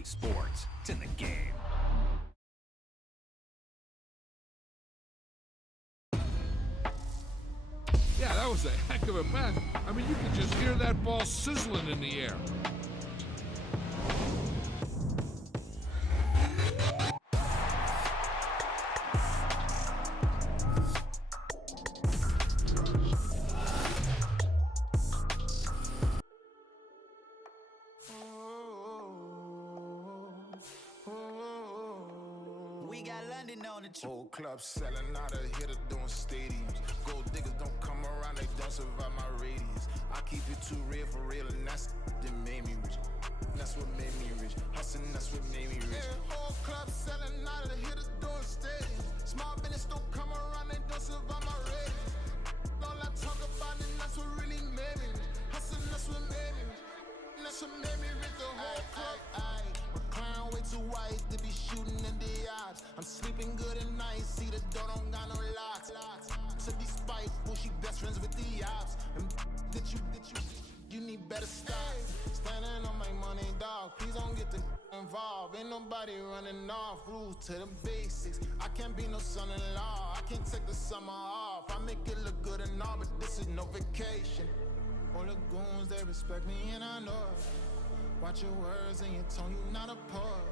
EA Sports. It's in the game. Yeah, that was a heck of a pass. I mean, you could just hear that ball sizzling in the air. We got London on the trip. Whole club selling out of hitter doing stadiums. Gold diggers don't come around, they don't survive my radius. I keep it too real for real, and that's that made me rich. That's what made me rich. Hustling, that's what made me rich. Yeah, whole club selling out of hitter doing stadiums. Small business don't come around, they don't survive my radius. All I talk about it, that's what really made me rich. Hustling, that's what made me rich. That's what made me rich. The whole club. My crown way too white to be shooting in the odds. I'm sleeping good at night, see the door don't got no locks. To be spiteful, she best friends with the ops. And that you need better stop. Standing on my money, dog. Please don't get the involved. Ain't nobody running off. Rules to the basics. I can't be no son-in-law. I can't take the summer off. I make it look good and all, but this is no vacation. All the goons, they respect me and I know it. Watch your words and your tone, you not a poet.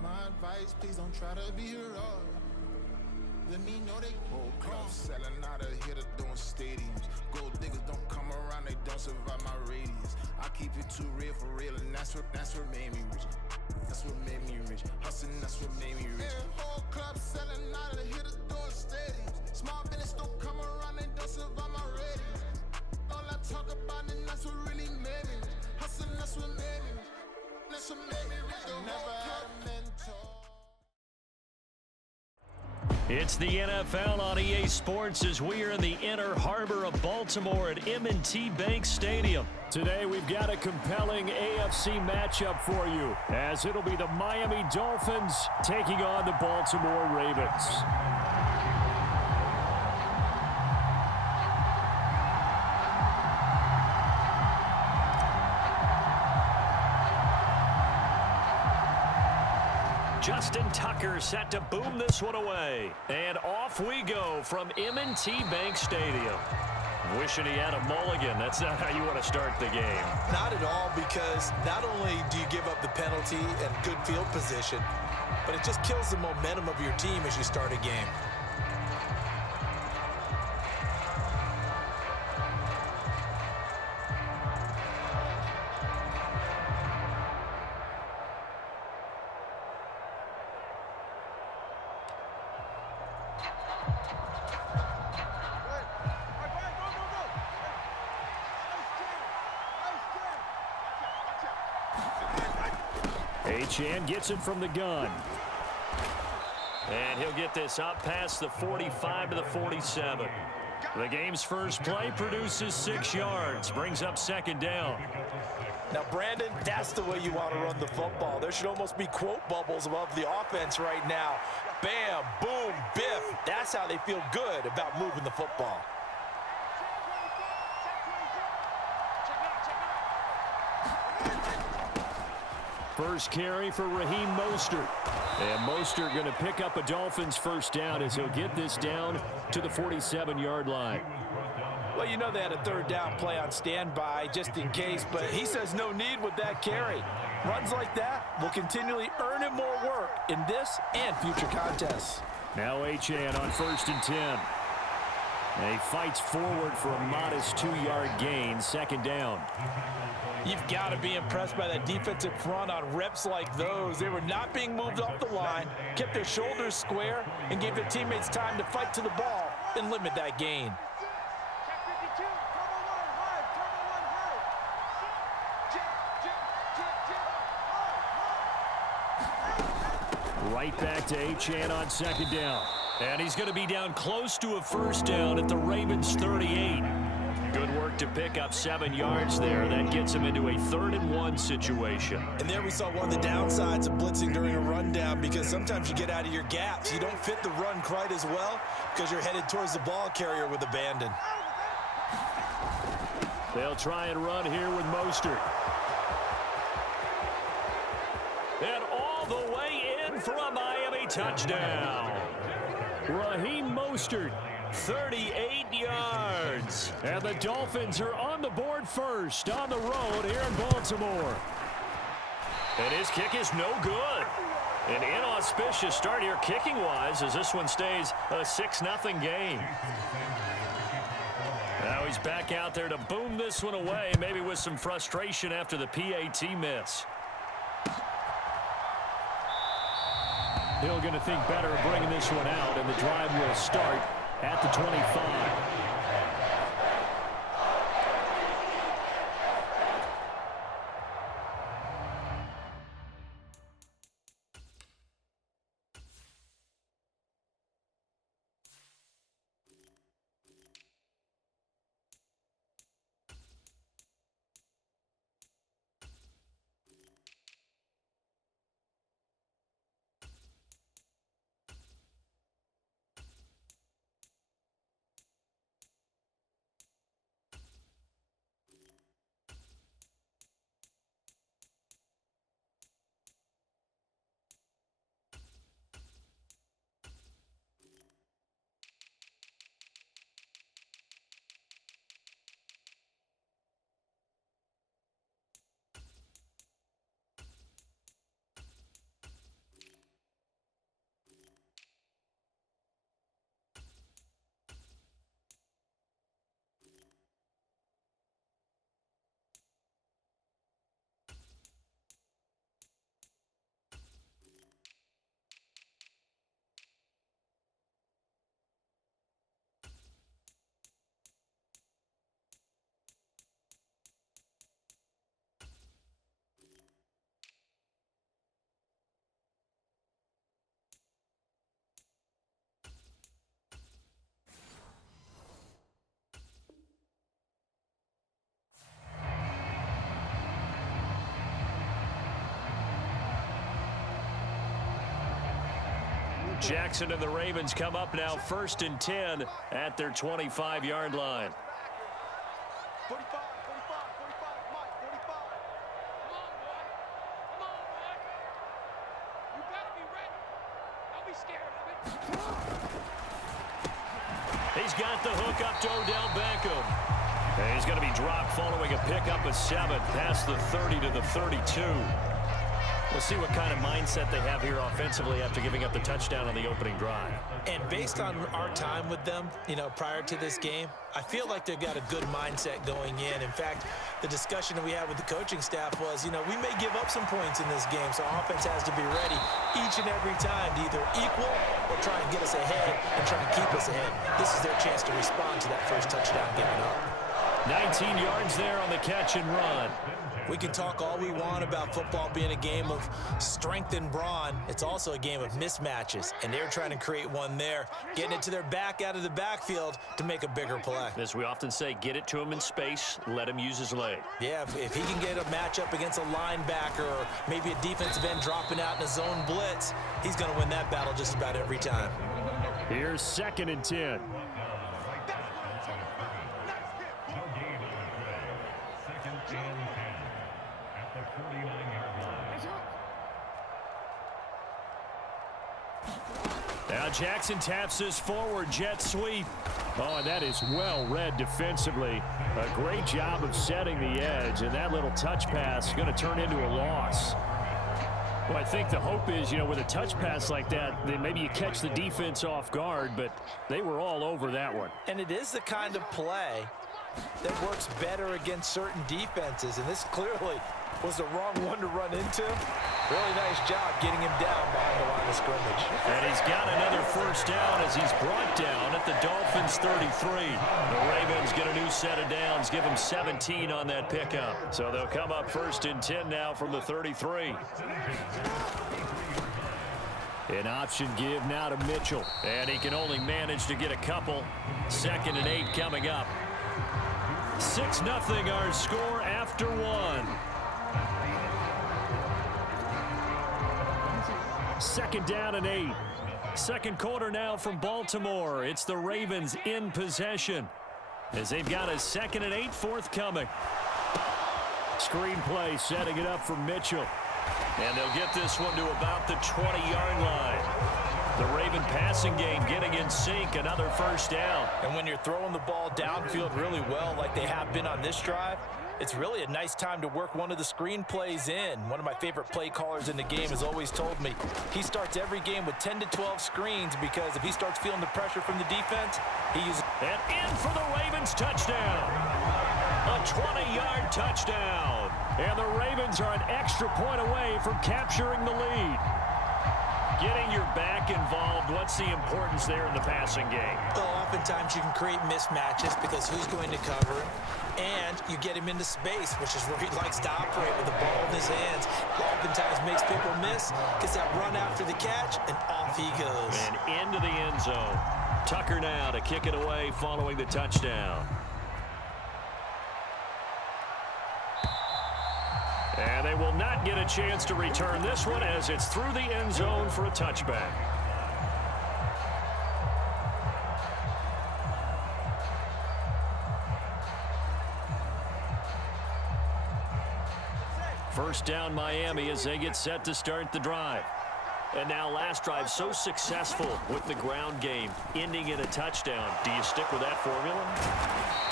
My advice, please don't try to be heroic. Let me know they whole club selling out of hitter doing stadiums. Gold diggers don't come around, they don't survive my radius. I keep it too real for real, and that's what made me rich. That's what made me rich. Hustling, that's what made me rich. Yeah, whole club selling out of hitter doing stadiums. Small business don't come around, they don't survive my radius. All I talk about it, that's what really made me rich. Hustling, that's what made me rich. That's what made me rich. Never had a mentor. It's the NFL on EA Sports as we are in the inner harbor of Baltimore at M&T Bank Stadium. Today we've got a compelling AFC matchup for you as it'll be the Miami Dolphins taking on the Baltimore Ravens. Justin Tucker set to boom this one away. And off we go from M&T Bank Stadium. Wishing he had a mulligan. That's not how you want to start the game. Not at all, because not only do you give up the penalty and good field position, but it just kills the momentum of your team as you start a game. Chan gets it from the gun. And he'll get this up past the 45 to the 47. The game's first play produces 6 yards, brings up second down. Now, Brandon, that's the way you want to run the football. There should almost be quote bubbles above the offense right now. Bam, boom, biff. That's how they feel good about moving the football. First carry for Raheem Mostert. And Mostert going to pick up a Dolphins first down as he'll get this down to the 47-yard line. Well, you know they had a third down play on standby just in case, but he says no need with that carry. Runs like that will continually earn him more work in this and future contests. Now Achane on 1st and 10. And he fights forward for a modest 2-yard gain, second down. You've got to be impressed by that defensive front on reps like those. They were not being moved off the line, kept their shoulders square, and gave their teammates time to fight to the ball and limit that gain. Right back to Achane on second down. And he's going to be down close to a first down at the Ravens 38. Good work to pick up 7 yards there. That gets him into a 3rd and 1 situation. And there we saw one of the downsides of blitzing during a rundown, because sometimes you get out of your gaps. You don't fit the run quite as well because you're headed towards the ball carrier with abandon. They'll try and run here with Mostert. for a Miami touchdown. Raheem Mostert, 38 yards. And the Dolphins are on the board first on the road here in Baltimore. And his kick is no good. An inauspicious start here kicking-wise as this one stays a 6-0 game. Now he's back out there to boom this one away, maybe with some frustration after the PAT miss. Hill going to think better of bringing this one out, and the drive will start at the 25. Jackson and the Ravens come up now 1st and 10 at their 25-yard line. 45, 45, 45, Mike, 45. Come on, boy. You better be ready. Don't be scared of it. He's got the hook up to Odell Beckham. And he's going to be dropped following a pickup of 7 past the 30 to the 32. We'll see what kind of mindset they have here offensively after giving up the touchdown on the opening drive. And based on our time with them, prior to this game, I feel like they've got a good mindset going in. In fact, the discussion that we had with the coaching staff was, we may give up some points in this game, so offense has to be ready each and every time to either equal or try and get us ahead and try and keep us ahead. This is their chance to respond to that first touchdown given up. 19 yards there on the catch and run. We can talk all we want about football being a game of strength and brawn. It's also a game of mismatches, and they're trying to create one there, getting it to their back out of the backfield to make a bigger play. As we often say, get it to him in space, let him use his leg. Yeah, if he can get a matchup against a linebacker or maybe a defensive end dropping out in a zone blitz, he's going to win that battle just about every time. Here's 2nd and 10. Now Jackson taps his forward jet sweep. Oh, and that is well read defensively. A great job of setting the edge, and that little touch pass is going to turn into a loss. Well, I think the hope is, with a touch pass like that, then maybe you catch the defense off guard, but they were all over that one. And it is the kind of play that works better against certain defenses, and this clearly was the wrong one to run into. Really nice job getting him down behind the line of scrimmage. And he's got another first down as he's brought down at the Dolphins' 33. The Ravens get a new set of downs, give him 17 on that pickup. So they'll come up 1st and 10 now from the 33. An option give now to Mitchell. And he can only manage to get a couple. 2nd and 8 coming up. 6-0 our score after 1. 2nd down and 8. Second quarter now from Baltimore. It's the Ravens in possession as they've got a 2nd and 8 forthcoming. Screen play setting it up for Mitchell. And they'll get this one to about the 20-yard line. The Raven passing game getting in sync, another first down. And when you're throwing the ball downfield really well like they have been on this drive, it's really a nice time to work one of the screen plays in. One of my favorite play callers in the game has always told me he starts every game with 10 to 12 screens because if he starts feeling the pressure from the defense, he uses... And in for the Ravens touchdown. A 20-yard touchdown. And the Ravens are an extra point away from capturing the lead. Getting your back involved, what's the importance there in the passing game? Well, oftentimes you can create mismatches because who's going to cover him, and you get him into space, which is where he likes to operate with the ball in his hands. Oftentimes makes people miss, gets that run after the catch, and off he goes. And into the end zone. Tucker now to kick it away following the touchdown. And they will not get a chance to return this one as it's through the end zone for a touchback. First down Miami as they get set to start the drive. And now last drive so successful with the ground game, ending in a touchdown. Do you stick with that formula?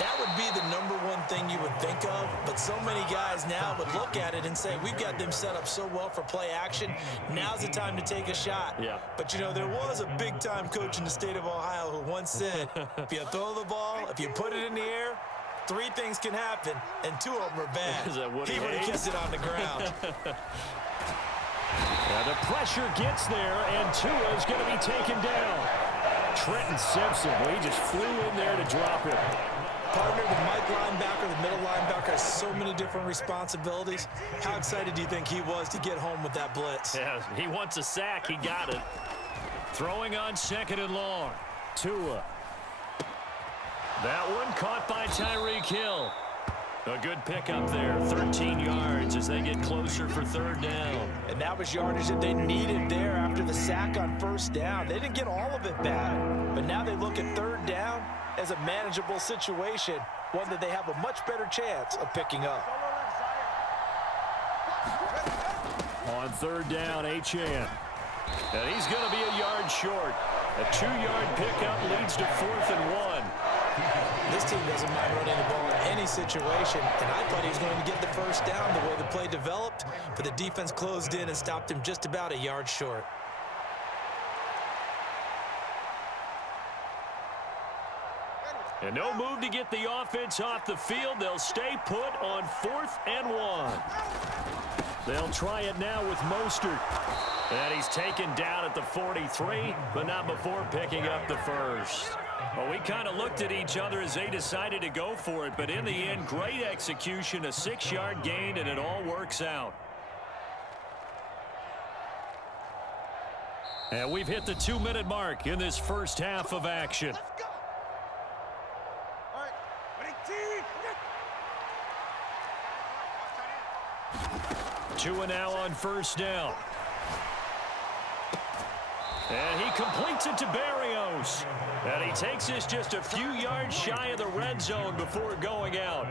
That would be the number one thing you would think of, but so many guys now would look at it and say, we've got them set up so well for play action. Now's the time to take a shot. Yeah. But, you know, there was a big-time coach in the state of Ohio who once said, if you throw the ball, if you put it in the air, 3 things can happen, and 2 of them are bad. Is that what he would have kept it on the ground. The pressure gets there, and Tua is going to be taken down. Trenton Simpson, well, he just flew in there to drop him. Partner, the Mike linebacker, the middle linebacker has so many different responsibilities. How excited do you think he was to get home with that blitz? Yeah, he wants a sack. He got it. Throwing on 2nd and long. Tua. That one caught by Tyreek Hill. A good pickup there, 13 yards as they get closer for 3rd down. And that was yardage that they needed there after the sack on 1st down. They didn't get all of it back, but now they look at 3rd down as a manageable situation, one that they have a much better chance of picking up. On 3rd down, Achane. And he's going to be a yard short. A 2-yard pickup leads to 4th and 1. This team doesn't mind running the ball in any situation, and I thought he was going to get the 1st down the way the play developed, but the defense closed in and stopped him just about a yard short. And no move to get the offense off the field. They'll stay put on 4th and 1. They'll try it now with Mostert. And he's taken down at the 43, but not before picking up the 1st. Well, we kind of looked at each other as they decided to go for it, but in the end, great execution, a 6-yard gain, and it all works out. And we've hit the 2-minute mark in this first half of action. Tua now on 1st down. And he completes it to Berrios. And he takes this just a few yards shy of the red zone before going out.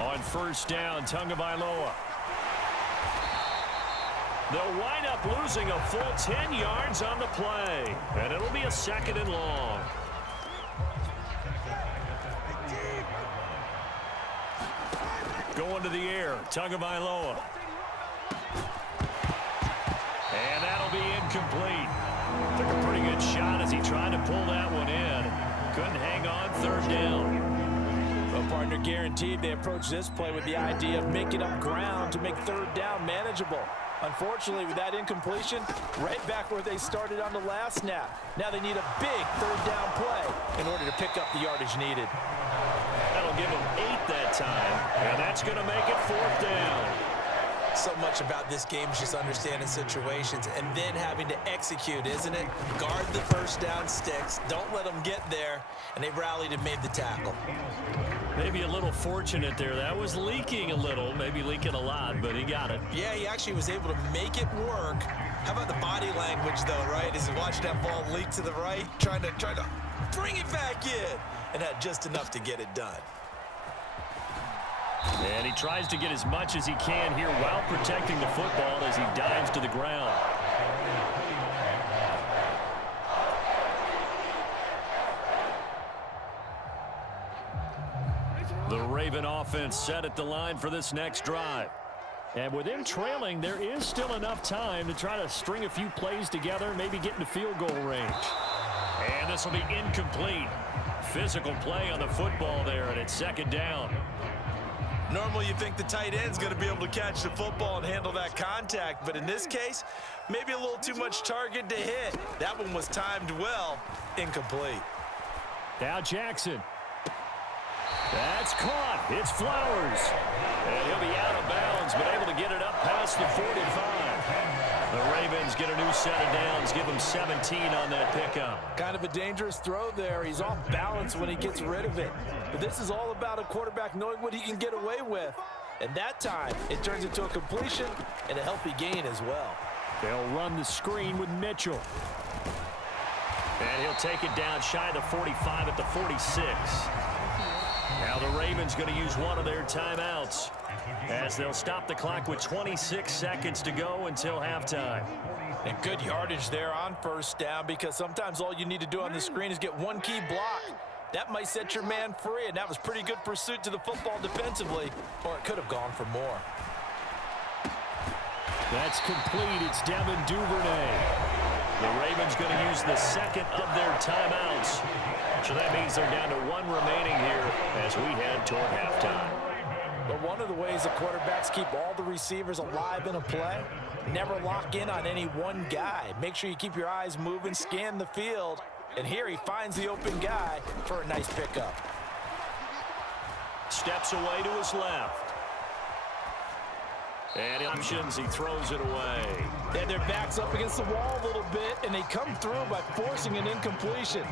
On 1st down, Tagovailoa. They'll wind up losing a full 10 yards on the play. And it'll be a 2nd and long. Going to the air, Tagovailoa. And that'll be incomplete. Took a pretty good shot as he tried to pull that one in. Couldn't hang on 3rd down. Well, partner, guaranteed they approach this play with the idea of making up ground to make 3rd down manageable. Unfortunately, with that incompletion, right back where they started on the last snap. Now they need a big 3rd down play in order to pick up the yardage needed. That'll give him 8 that time, and that's going to make it 4th down. So much about this game is just understanding situations and then having to execute, isn't it? Guard the 1st down sticks. Don't let them get there. And they rallied and made the tackle. Maybe a little fortunate there. That was leaking a little, maybe leaking a lot, but he got it. Yeah, he actually was able to make it work. How about the body language, though, right? As he watched that ball leak to the right, trying to bring it back in. and had just enough to get it done. And he tries to get as much as he can here while protecting the football as he dives to the ground. The Raven offense set at the line for this next drive. And with him trailing, there is still enough time to try to string a few plays together, maybe get into field goal range. And this will be incomplete. Physical play on the football there, and it's second down. Normally you think the tight end's going to be able to catch the football and handle that contact, but in this case, maybe a little too much target to hit. That one was timed well, incomplete. Now Jackson. That's caught. It's Flowers. And he'll be out of bounds, but able to get it up past the 45. The Ravens get a new set of downs, give him 17 on that pickup. Kind of a dangerous throw there. He's off balance when he gets rid of it. But this is all about a quarterback knowing what he can get away with. And that time, it turns into a completion and a healthy gain as well. They'll run the screen with Mitchell. And he'll take it down shy of the 45 at the 46. Now the Ravens going to use one of their timeouts as they'll stop the clock with 26 seconds to go until halftime. And good yardage there on first down, because sometimes all you need to do on the screen is get one key block. That might set your man free, and that was pretty good pursuit to the football defensively, or it could have gone for more. That's complete. It's Devin Duvernay. The Ravens going to use the second of their timeouts. So that means they're down to one remaining here as we head toward halftime. But one of the ways the quarterbacks keep all the receivers alive in a play, never lock in on any one guy. Make sure you keep your eyes moving, scan the field, and here he finds the open guy for a nice pickup. Steps away to his left. And options, he throws it away. And their back's up against the wall a little bit, and they come through by forcing an incompletion.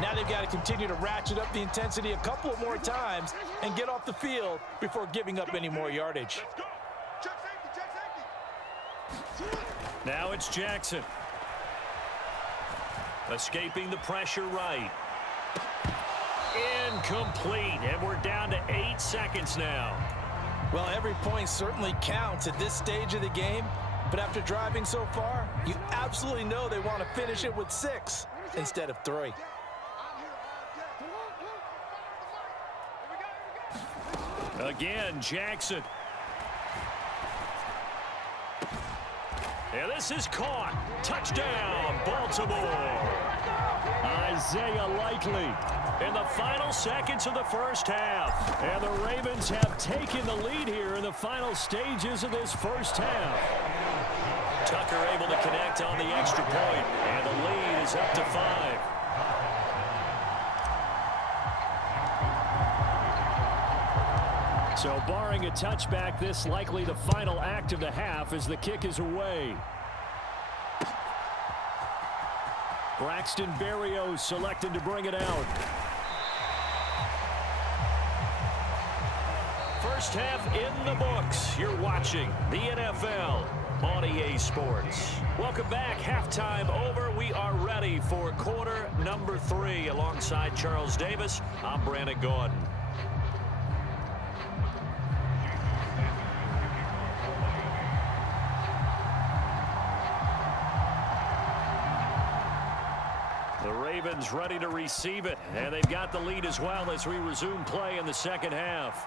Now they've got to continue to ratchet up the intensity a couple of more times and get off the field before giving up any more yardage. Now it's Jackson. Escaping the pressure right. Incomplete, and we're down to 8 seconds now. Well, every point certainly counts at this stage of the game, but after driving so far, you absolutely know they want to finish it with 6 instead of 3. Again, Jackson. And this is caught. Touchdown, Baltimore. Isaiah Likely in the final seconds of the first half. And the Ravens have taken the lead here in the final stages of this first half. Tucker able to connect on the extra point, and the lead is up to 5. So barring a touchback, this likely the final act of the half as the kick is away. Braxton Berrios selected to bring it out. First half in the books. You're watching the NFL on EA Sports. Welcome back. Halftime over. We are ready for quarter number 3. Alongside Charles Davis, I'm Brandon Gordon. The Ravens ready to receive it, and they've got the lead as well as we resume play in the second half.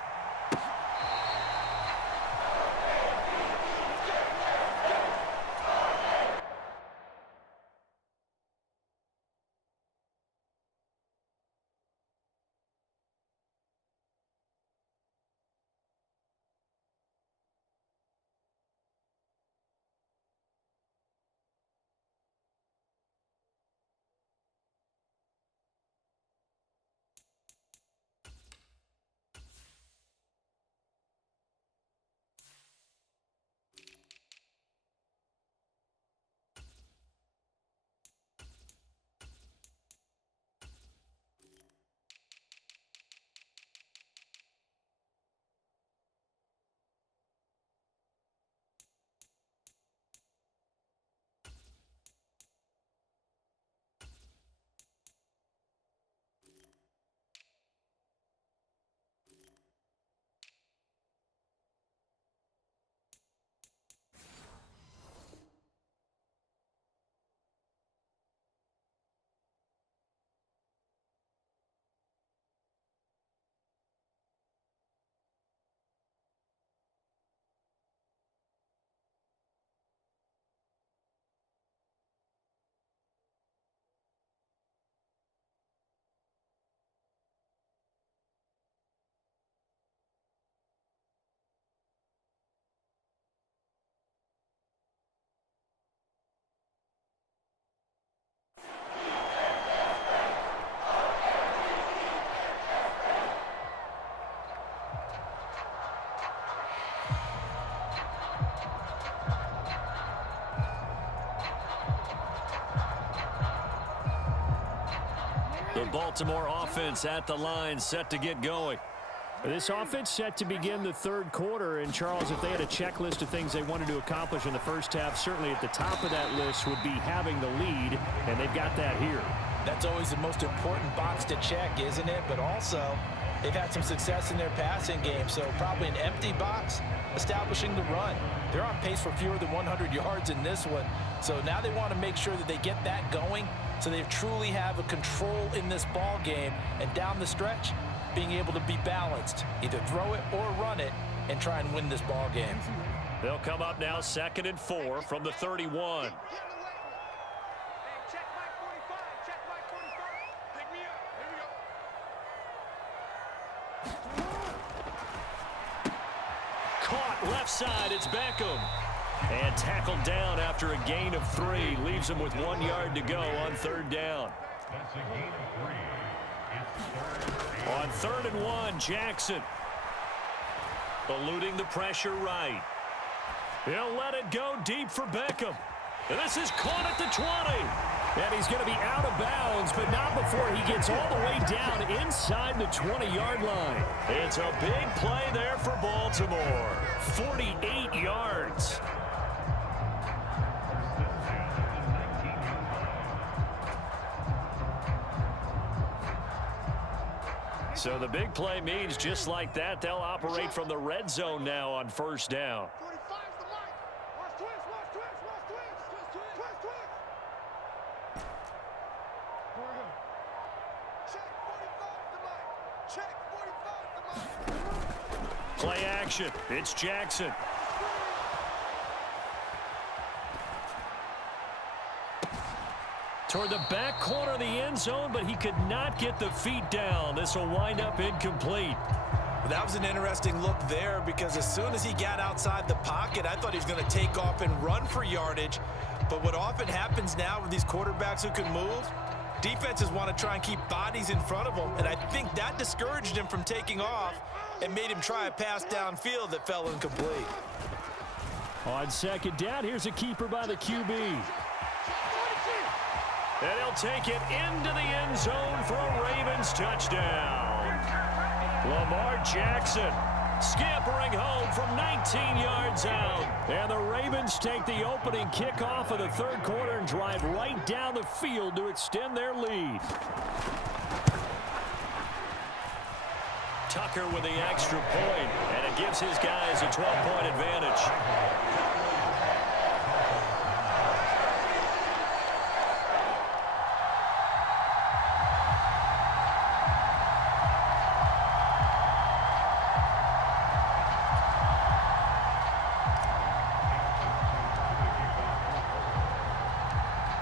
The Baltimore offense at the line, set to get going. This offense set to begin the third quarter. And, Charles, if they had a checklist of things they wanted to accomplish in the first half, certainly at the top of that list would be having the lead, and they've got that here. That's always the most important box to check, isn't it? But also, they've had some success in their passing game, so probably an empty box establishing the run. They're on pace for fewer than 100 yards in this one, so now they want to make sure that they get that going so they truly have a control in this ball game, and down the stretch, being able to be balanced, either throw it or run it, and try and win this ball game. They'll come up now 2nd and 4 from the 31. Check my 45. Check my 45. Pick me up. Here we go. Caught left side. It's Beckham. And tackled down after a gain of 3. Leaves him with 1 yard to go on 3rd down. That's a gain of 3. On 3rd and 1, Jackson. Eluding the pressure right. He'll let it go deep for Beckham. And this is caught at the 20. And he's going to be out of bounds, but not before he gets all the way down inside the 20-yard line. It's a big play there for Baltimore. 48 yards. So the big play means just like that, they'll operate from the red zone now on 1st down. 45's the mic. Watch twist. Here we go. Check 45's the mic. Play action. It's Jackson. Toward the back corner of the end zone, but he could not get the feet down. This will wind up incomplete. That was an interesting look there, because as soon as he got outside the pocket, I thought he was going to take off and run for yardage. But what often happens now with these quarterbacks who can move, defenses want to try and keep bodies in front of them, and I think that discouraged him from taking off and made him try a pass downfield that fell incomplete. On 2nd down, here's a keeper by the QB. And he'll take it into the end zone for a Ravens touchdown. Lamar Jackson scampering home from 19 yards out. And the Ravens take the opening kickoff of the 3rd quarter and drive right down the field to extend their lead. Tucker with the extra point, and it gives his guys a 12-point advantage.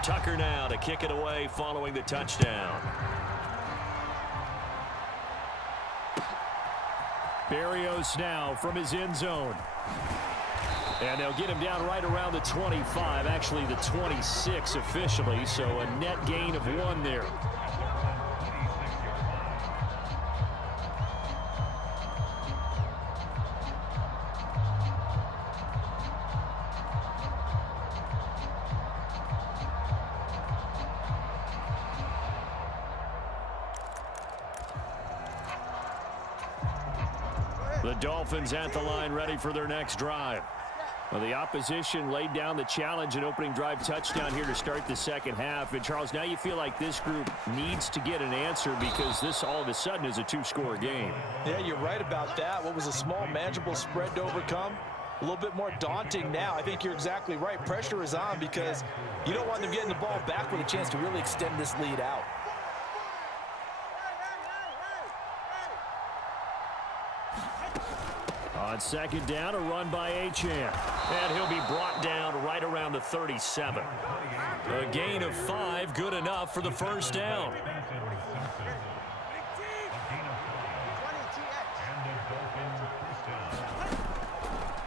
Tucker now to kick it away following the touchdown. Berrios now from his end zone. And they'll get him down right around the 25, actually the 26 officially, so a net gain of 1 there. The Dolphins at the line, ready for their next drive. Well, the opposition laid down the challenge and opening drive touchdown here to start the 2nd half. And, Charles, now you feel like this group needs to get an answer because this all of a sudden is a 2-score game. Yeah, you're right about that. What was a small, manageable spread to overcome, a little bit more daunting now. I think you're exactly right. Pressure is on because you don't want them getting the ball back with a chance to really extend this lead out. On 2nd down, a run by Achane. And he'll be brought down right around the 37. A gain of 5, good enough for the 1st down.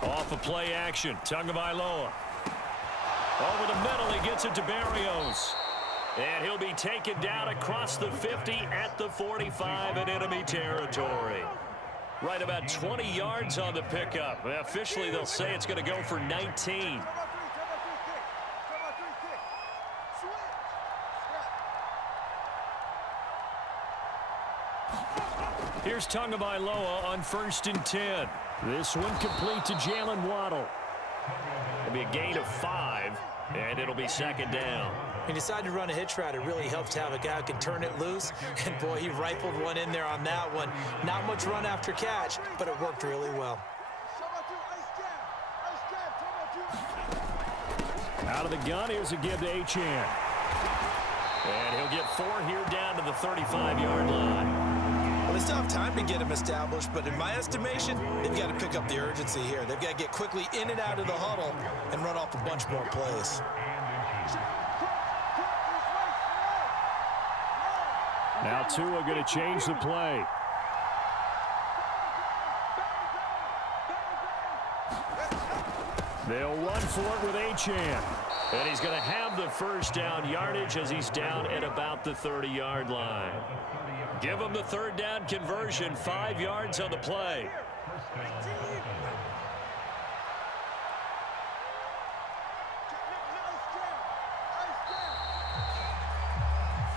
Off a play action, Tagovailoa. Over the middle, he gets it to Berrios. And he'll be taken down across the 50 at the 45 in enemy territory. Right about 20 yards on the pickup. Officially, they'll say it's going to go for 19. Here's Tagovailoa on 1st and 10. This one complete to Jalen Waddle. It'll be a gain of 5, and it'll be 2nd down. He decided to run a hitch route. It really helps to have a guy who can turn it loose. And, boy, he rifled one in there on that one. Not much run after catch, but it worked really well. Out of the gun, here's a give to Achane. And he'll get 4 here down to the 35-yard line. Well, they still have time to get him established, but in my estimation, they've got to pick up the urgency here. They've got to get quickly in and out of the huddle and run off a bunch more plays. Now Tua going to change the play. They'll run for it with Achane. And he's going to have the 1st down yardage as he's down at about the 30-yard line. Give him the 3rd down conversion, 5 yards on the play.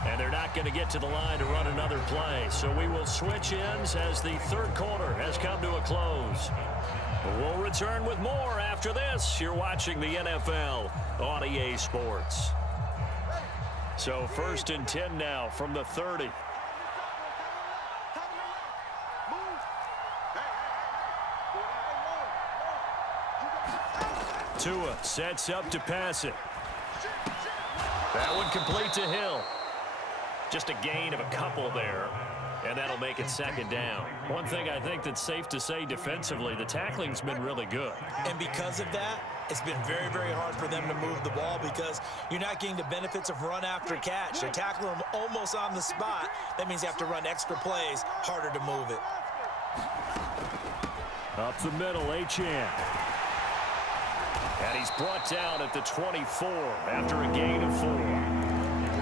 And they're not going to get to the line to run another play. So we will switch ends as the 3rd quarter has come to a close. We'll return with more after this. You're watching the NFL on EA Sports. So 1st and 10 now from the 30. Tua sets up to pass it. That one complete to Hill. Just a gain of a couple there, and that'll make it 2nd down. One thing I think that's safe to say defensively, the tackling's been really good. And because of that, it's been very, very hard for them to move the ball because you're not getting the benefits of run after catch. They're tackling them almost on the spot. That means you have to run extra plays, harder to move it. Up the middle, Achane. And he's brought down at the 24 after a gain of 4.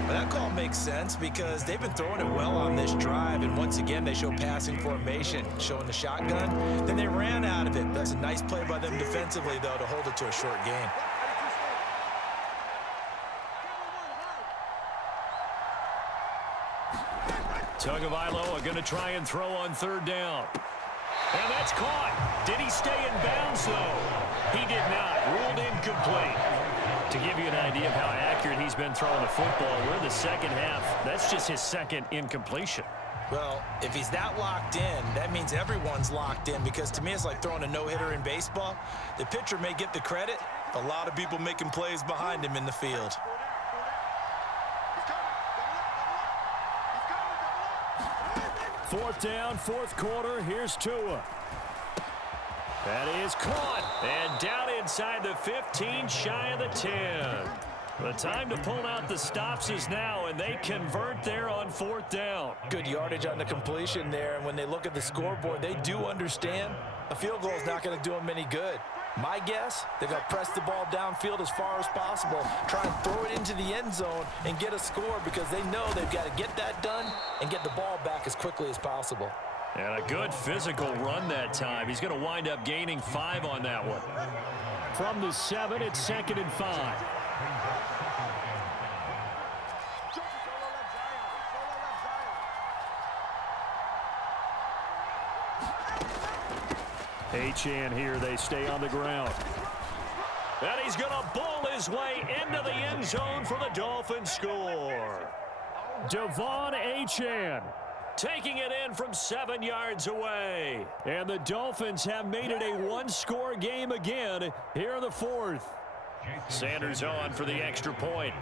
Well, that call makes sense because they've been throwing it well on this drive, and once again they show passing formation, showing the shotgun. Then they ran out of it. That's a nice play by them defensively, though, to hold it to a short gain. Tagovailoa going to try and throw on 3rd down. And that's caught. Did he stay in bounds, though? He did not. Ruled incomplete. To give you an idea of how accurate he's been throwing the football, we're in the 2nd half. That's just his 2nd incompletion. Well, if he's that locked in, that means everyone's locked in because to me it's like throwing a no-hitter in baseball. The pitcher may get the credit, a lot of people making plays behind him in the field. Fourth down, 4th quarter. Here's Tua. That is caught. And down inside the 15, shy of the 10. The time to pull out the stops is now, and they convert there on 4th down. Good yardage on the completion there, and when they look at the scoreboard, they do understand a field goal is not going to do them any good. My guess, they're going to press the ball downfield as far as possible, try and throw it into the end zone and get a score because they know they've got to get that done and get the ball back as quickly as possible. And a good physical run that time. He's going to wind up gaining 5 on that one. From the 7, it's 2nd and 5. Achane here, they stay on the ground. And he's going to bull his way into the end zone for the Dolphins score. Devon Achane taking it in from 7 yards away. And the Dolphins have made it a one-score game again here in the 4th. Sanders on for the extra point.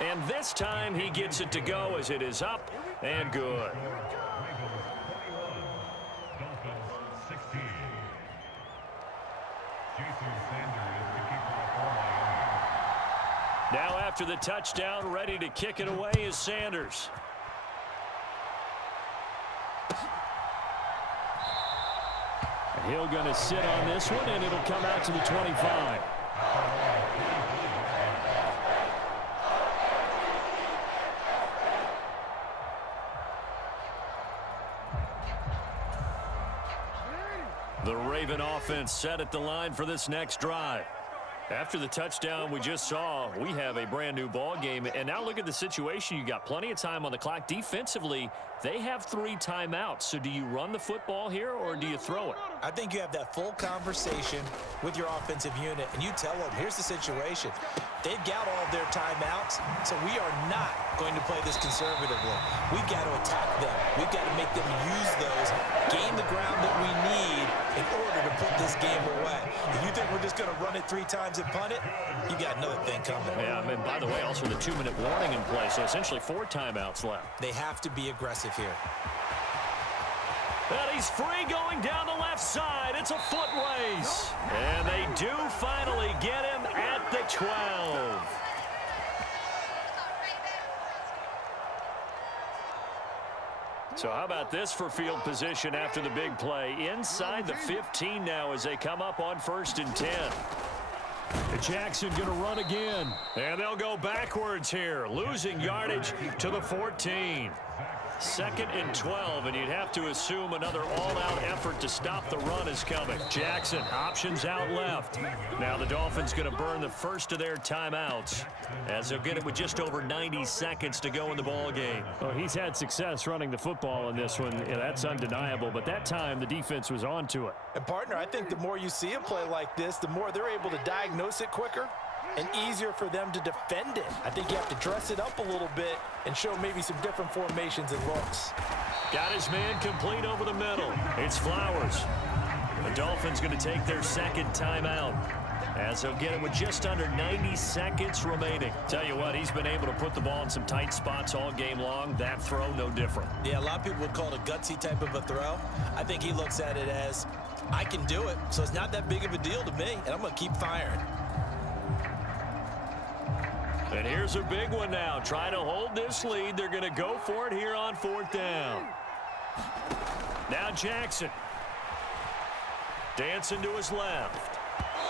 And this time he gets it to go as it is up and good. Now after the touchdown, ready to kick it away is Sanders. Hill going to sit on this one, and it'll come out to the 25. The Raven offense set at the line for this next drive. After the touchdown we just saw, we have a brand new ball game. And now look at the situation. You got plenty of time on the clock. Defensively, they have 3 timeouts. So do you run the football here or do you throw it? I think you have that full conversation with your offensive unit, and you tell them, here's the situation. They've got all of their timeouts, so we are not going to play this conservatively. We've got to attack them. We've got to make them use those, gain the ground that we need in order to put this game away. If you think we're just going to run it 3 times and punt it, you got another thing coming. Yeah, and by the way, also the 2-minute warning in play, so essentially 4 timeouts left. They have to be aggressive here. And he's free going down the left side. It's a foot race. And they do finally get him at the 12. So how about this for field position after the big play? Inside the 15 now as they come up on 1st and 10. Jackson going to run again. And they'll go backwards here, losing yardage to the 14. 2nd and 12, and you'd have to assume another all-out effort to stop the run is coming. Jackson, options out left. Now the Dolphins going to burn the first of their timeouts as they'll get it with just over 90 seconds to go in the ball game. Well, he's had success running the football in this one, and that's undeniable, but that time the defense was on to it. And, partner, I think the more you see a play like this, the more they're able to diagnose it quicker and easier for them to defend it. I think you have to dress it up a little bit and show maybe some different formations and looks. Got his man complete over the middle. It's Flowers. The Dolphins going to take their 2nd timeout as they'll get it with just under 90 seconds remaining. Tell you what, he's been able to put the ball in some tight spots all game long. That throw, no different. Yeah, a lot of people would call it a gutsy type of a throw. I think he looks at it as, I can do it, so it's not that big of a deal to me, and I'm going to keep firing. And here's a big one now. Trying to hold this lead. They're going to go for it here on 4th down. Now Jackson. Dancing to his left.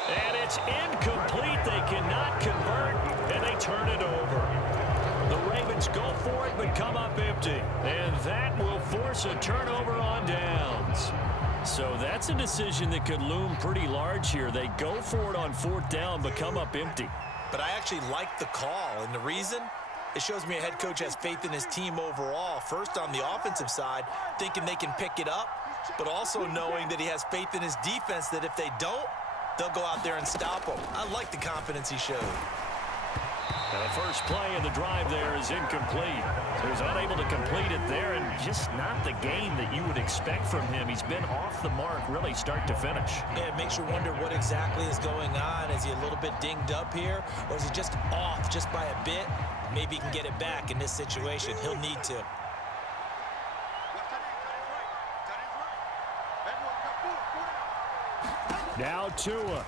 And it's incomplete. They cannot convert, and they turn it over. The Ravens go for it, but come up empty. And that will force a turnover on downs. So that's a decision that could loom pretty large here. They go for it on 4th down, but come up empty. But I actually like the call, and the reason? It shows me a head coach has faith in his team overall. First on the offensive side, thinking they can pick it up, but also knowing that he has faith in his defense that if they don't, they'll go out there and stop them. I like the confidence he showed. Now the first play of the drive there is incomplete. So he's unable to complete it there, and just not the game that you would expect from him. He's been off the mark really start to finish. Yeah, it makes you wonder what exactly is going on. Is he a little bit dinged up here, or is he just off just by a bit? Maybe he can get it back in this situation. He'll need to. Now Tua.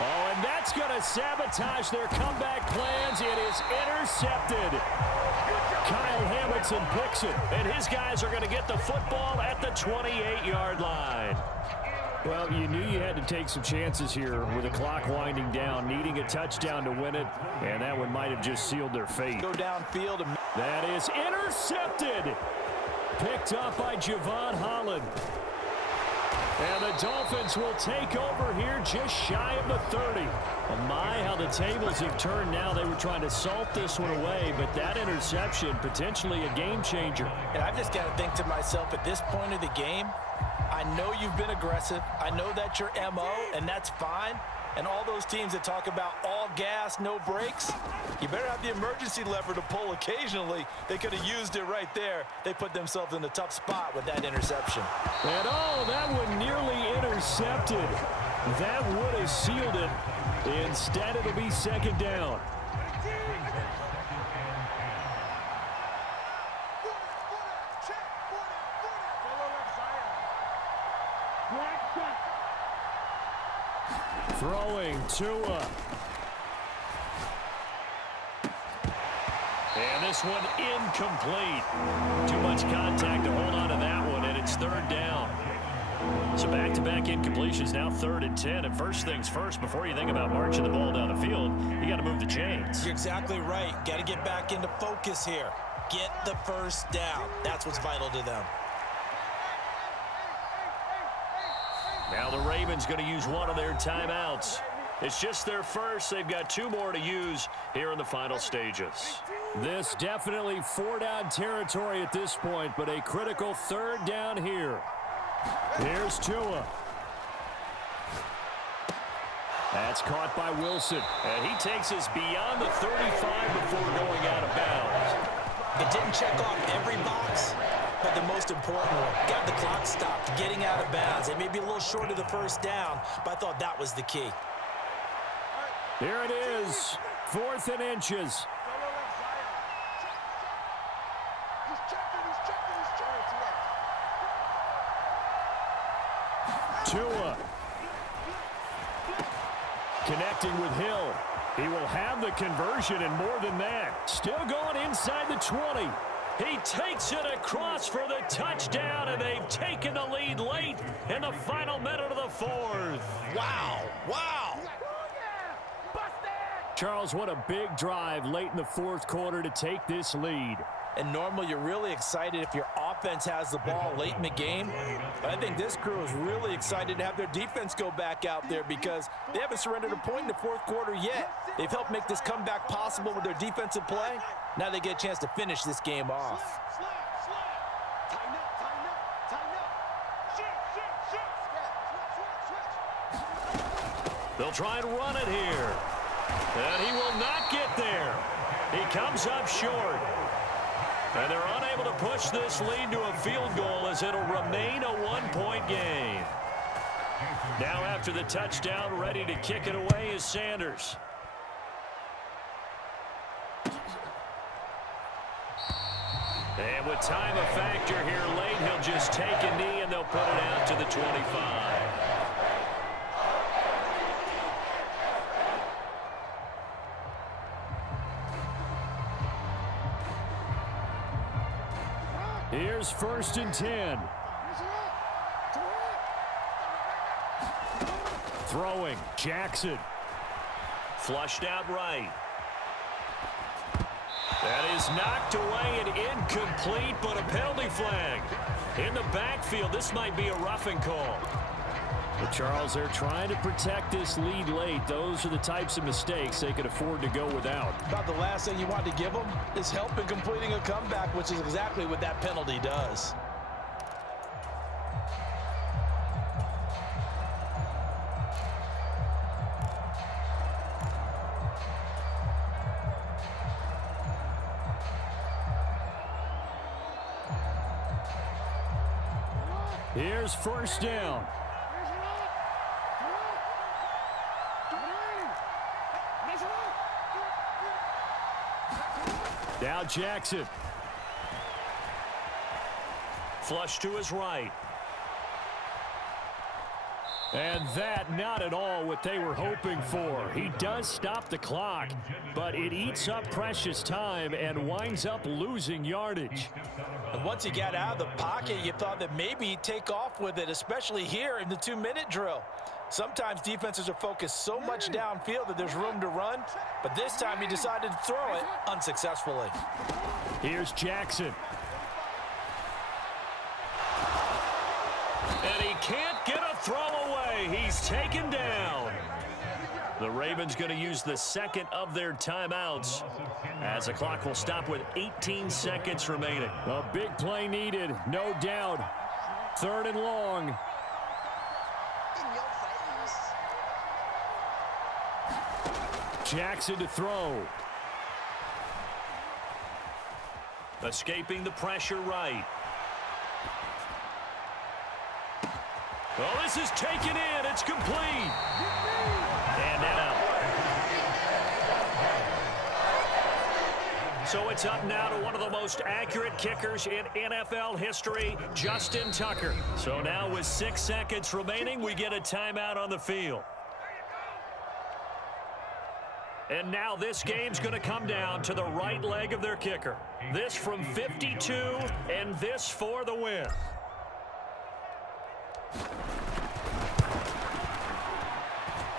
Oh, and that's going to sabotage their comeback plans. It is intercepted. Kyle Hamilton picks it, and his guys are going to get the football at the 28-yard line. Well, you knew you had to take some chances here with the clock winding down, needing a touchdown to win it, and that one might have just sealed their fate. Go downfield. And that is intercepted. Picked up by Javon Holland. And the Dolphins will take over here just shy of the 30. Oh my, how the tables have turned now. They were trying to salt this one away, but that interception, potentially a game changer. And I've just got to think to myself, at this point of the game, I know you've been aggressive. I know that's your MO, and that's fine. And all those teams that talk about all gas, no brakes, you better have the emergency lever to pull occasionally. They could have used it right there. They put themselves in a tough spot with that interception. And oh, that one nearly intercepted. That would have sealed it. Instead, it'll be 2nd down. Throwing Tua. And this one incomplete. Too much contact to hold on to that one, and it's 3rd down. So back-to-back incompletions, now 3rd and 10. And first things first, before you think about marching the ball down the field, you got to move the chains. You're exactly right. Got to get back into focus here. Get the first down. That's what's vital to them. Now the Ravens going to use one of their timeouts. It's just their first. They've got 2 more to use here in the final stages. This definitely 4-down territory at this point, but a critical 3rd down here. Here's Tua. That's caught by Wilson. And he takes us beyond the 35 before going out of bounds. It didn't check off every box, but the most important one, got the clock stopped, getting out of bounds. They may be a little short of the 1st down, but I thought that was the key. Here it is, 4th and inches. Tua. Connecting with Hill. He will have the conversion and more than that. Still going inside the 20. He takes it across for the touchdown, and they've taken the lead late in the final minute of the 4th. Wow, wow. Charles, what a big drive late in the 4th quarter to take this lead. And normally you're really excited if your offense has the ball late in the game. But I think this crew is really excited to have their defense go back out there because they haven't surrendered a point in the 4th quarter yet. They've helped make this comeback possible with their defensive play. Now they get a chance to finish this game off. They'll try and run it here. And he will not get there. He comes up short. And they're unable to push this lead to a field goal as it'll remain a 1-point game. Now after the touchdown, ready to kick it away is Sanders. And with time a factor here late, he'll just take a knee and they'll put it out to the 25. Here's 1st and 10. Throwing, Jackson. Flushed out right. That is knocked away and incomplete, but a penalty flag. In the backfield, this might be a roughing call. But Charles, they're trying to protect this lead late. Those are the types of mistakes they could afford to go without. About the last thing you want to give them is help in completing a comeback, which is exactly what that penalty does. Here's 1st down. Now Jackson. Flush to his right. And that not at all what they were hoping for. He does stop the clock, but it eats up precious time and winds up losing yardage. And once he got out of the pocket, you thought that maybe he'd take off with it, especially here in the 2-minute drill. Sometimes defenses are focused so much downfield that there's room to run, but this time he decided to throw it unsuccessfully. Here's Jackson. And he can't get a throw away. He's taken down. The Ravens going to use the 2nd of their timeouts as the clock will stop with 18 seconds remaining. A big play needed, no doubt. 3rd and long. Jackson to throw. Escaping the pressure right. Oh, this is taken in. It's complete. And now. So it's up now to one of the most accurate kickers in NFL history, Justin Tucker. So now with 6 seconds remaining, we get a timeout on the field. And now this game's going to come down to the right leg of their kicker. This from 52 and this for the win.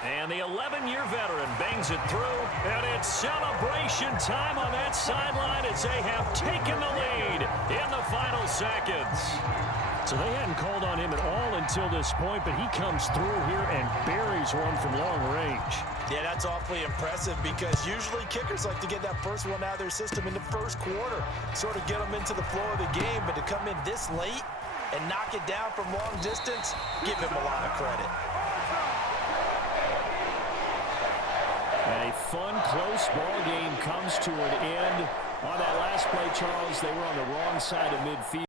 And the 11-year veteran bangs it through, and it's celebration time on that sideline as they have taken the lead in the final seconds. So they hadn't called on him at all until this point, but he comes through here and buries one from long range. Yeah, that's awfully impressive because usually kickers like to get that first one out of their system in the first quarter, sort of get them into the flow of the game, but to come in this late and knock it down from long distance, give him a lot of credit. A fun, close ball game comes to an end. On that last play, Charles, they were on the wrong side of midfield.